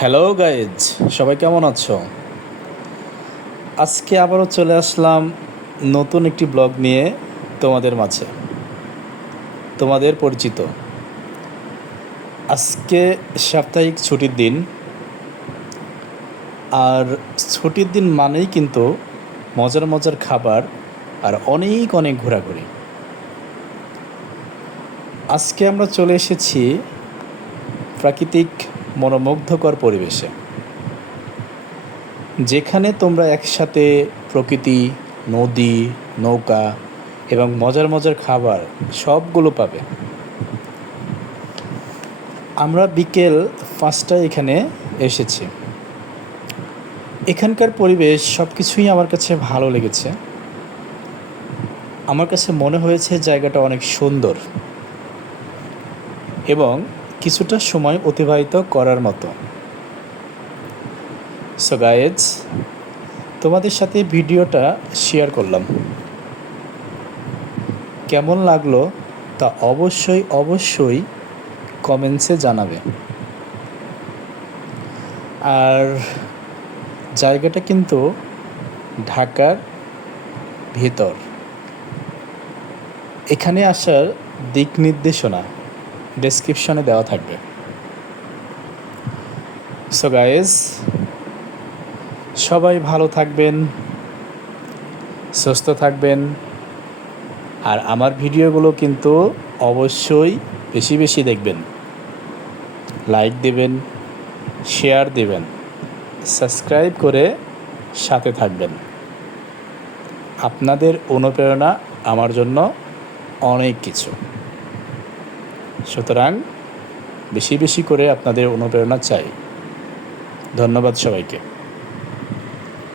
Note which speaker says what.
Speaker 1: Hello guys সবাই কেমন আছো? আজকে আবারও চলে আসলাম নতুন একটি ব্লগ নিয়ে তোমাদের মাঝে। তোমাদের পরিচিত। আজকে সাপ্তাহিক ছুটির দিন। আর ছুটির দিন মানেই কিন্তু মজার মজার খাবার আর অনেক অনেক ঘোরাঘুরি। আজকে আমরা চলে এসেছি প্রাকৃতিক মনোমুগ্ধকর পরিবেশে। যেখানে তোমরা একসাথে প্রকৃতি, নদী, নৌকা এবং মজার মজার খাবার সবগুলো পাবে। আমরা বিকেল পাঁচটায় এখানে এসেছি। এখানকার পরিবেশ সব কিছুই আমার কাছে ভালো লেগেছে। আমার কাছে মনে হয়েছে জায়গাটা অনেক সুন্দর। এবং কিছুটা সময় অতিবাহিত করার মতো। সো গায়েজ তোমাদের সাথে ভিডিওটা শেয়ার করলাম। কেমন লাগল তা অবশ্যই অবশ্যই কমেন্টসে জানাবে। আর জায়গাটা কিন্তু ঢাকার ভেতর। এখানে আসার দিক নির্দেশনা। ডেসক্রিপশনে দেওয়া থাকবে। সো গাইজ সবাই ভালো থাকবেন, সুস্থ থাকবেন, আর আমার ভিডিওগুলো কিন্তু অবশ্যই বেশি বেশি দেখবেন। লাইক দেবেন শেয়ার দেবেন সাবস্ক্রাইব করে সাথে থাকবেন। আপনাদের অনুপ্রেরণা আমার জন্য অনেক কিছু। সুতরাং বেশি বেশি করে আপনাদের অনুপ্রেরণা চাই। ধন্যবাদ সবাইকে।